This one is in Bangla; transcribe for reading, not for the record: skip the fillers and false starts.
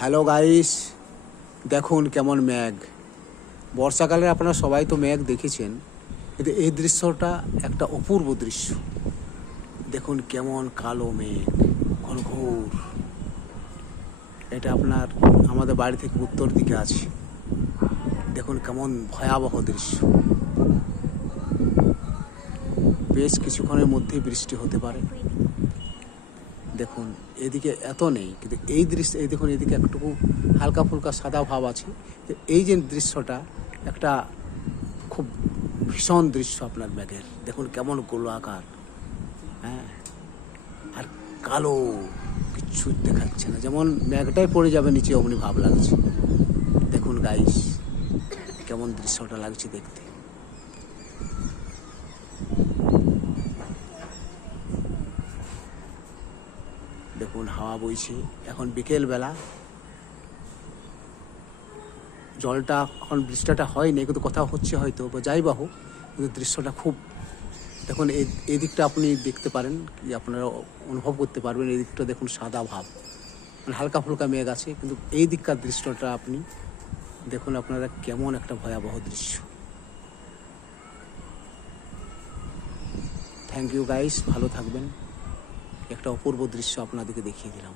হ্যালো গাইস, দেখুন কেমন মেঘ। বর্ষাকালে আপনারা সবাই তো মেঘ দেখেছেন, কিন্তু এই দৃশ্যটা একটা অপূর্ব দৃশ্য। দেখুন কেমন কালো মেঘ, ঘন ঘোর। এটা আপনার আমাদের বাড়ি থেকে উত্তর দিকে আছে। দেখুন কেমন ভয়াবহ দৃশ্য। বেশ কিছুক্ষণের মধ্যেই বৃষ্টি হতে পারে। দেখুন এদিকে এত নেই, কিন্তু এই দৃশ্য, এই দেখুন এদিকে একটুকু হালকা ফুলকা সাদা ভাব আছে। তো এই যে দৃশ্যটা একটা খুব ভীষণ দৃশ্য আপনার মেঘের। দেখুন কেমন গোলাকার, হ্যাঁ, আর কালো, কিচ্ছু দেখাচ্ছে না, যেমন মেঘটাই পড়ে যাবে নিচে অমনি ভাব লাগছে। দেখুন গাইস কেমন দৃশ্যটা লাগছে দেখতে। দেখুন হাওয়া বইছে, এখন বিকেলবেলা, জলটা এখন বৃষ্টিটা হয়নি, কিন্তু কোথাও হচ্ছে হয়তো, বা যাই বা হোক, কিন্তু দৃশ্যটা খুব, দেখুন এই দিকটা আপনি দেখতে পারেন, কি আপনারা অনুভব করতে পারবেন। এই দিকটা দেখুন সাদা ভাব, মানে হালকা ফুলকা মেঘ আছে, কিন্তু এই দিককার দৃশ্যটা আপনি দেখুন, আপনারা কেমন একটা ভয়াবহ দৃশ্য। থ্যাংক ইউ গাইস, ভালো থাকবেন। একটা অপূর্ব দৃশ্য আপনাদেরকে দেখিয়ে দিলাম।